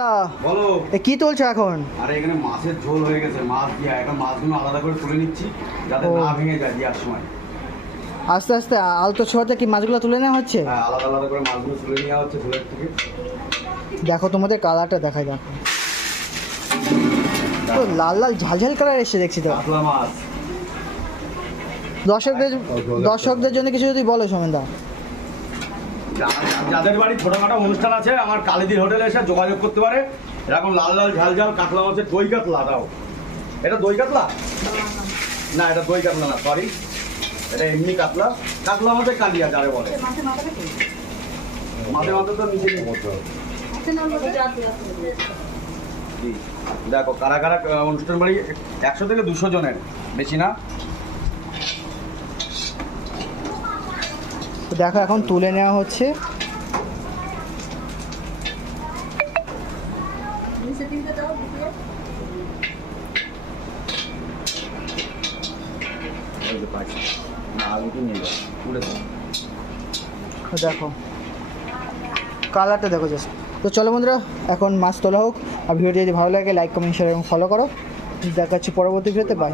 দা বলো। কি তুলছো এখন? আরে এখানে মাছের ঝোল হয়ে গেছে, মাছ দিয়ে এখন মাছগুলো আলাদা করে তুলে নিচ্ছি যাতে না ভেঙে যায় দেওয়ার সময়। আস্তে আস্তে আলতো ছোঁয়াতে কি মাছগুলো তুলে নেওয়া হচ্ছে? হ্যাঁ, আলাদা আলাদা করে মাছগুলো তুলে নেওয়া হচ্ছে ঝোলের থেকে। দেখো তোমাদের কালারটা দেখাই, দেখো তো লাল লাল ঝালঝাল কালার এসে দেখছি তো। কাতলা মাছ। দর্শকদের জন্য কিছু যদি বলো সোমেনদা। যাদের বাড়ি ছোটখাটো অনুষ্ঠান আছে আমার কালিদির হোটেলে এসে যোগাযোগ করতে পারে। এরকম লাল লাল ঝাল ঝাল কাতলা মাছের দই কাতলা দাও। এটা দই কাতলা না, এটা দই কাতলা না, সরি, এটা এমনি কাতলা। কাতলা মাছের কালিয়া যারে বলে। মাঝে মাঝে তো নিচে নিয়ে পড়তে হবে। দেখো কারা কারা অনুষ্ঠান বাড়ি 100 থেকে 200 জনের, বেশি না। তো দেখো এখন তুলে নেওয়া হচ্ছে। দেখো কালারটা দেখো জাস্ট। তো চলো বন্ধুরা, এখন মাছ তোলা হোক। আর ভিডিওটি যদি ভালো লাগে লাইক কমেন্ট শেয়ার এবং ফলো করো। দেখা হচ্ছে পরবর্তী ভিডিওতে। বাই।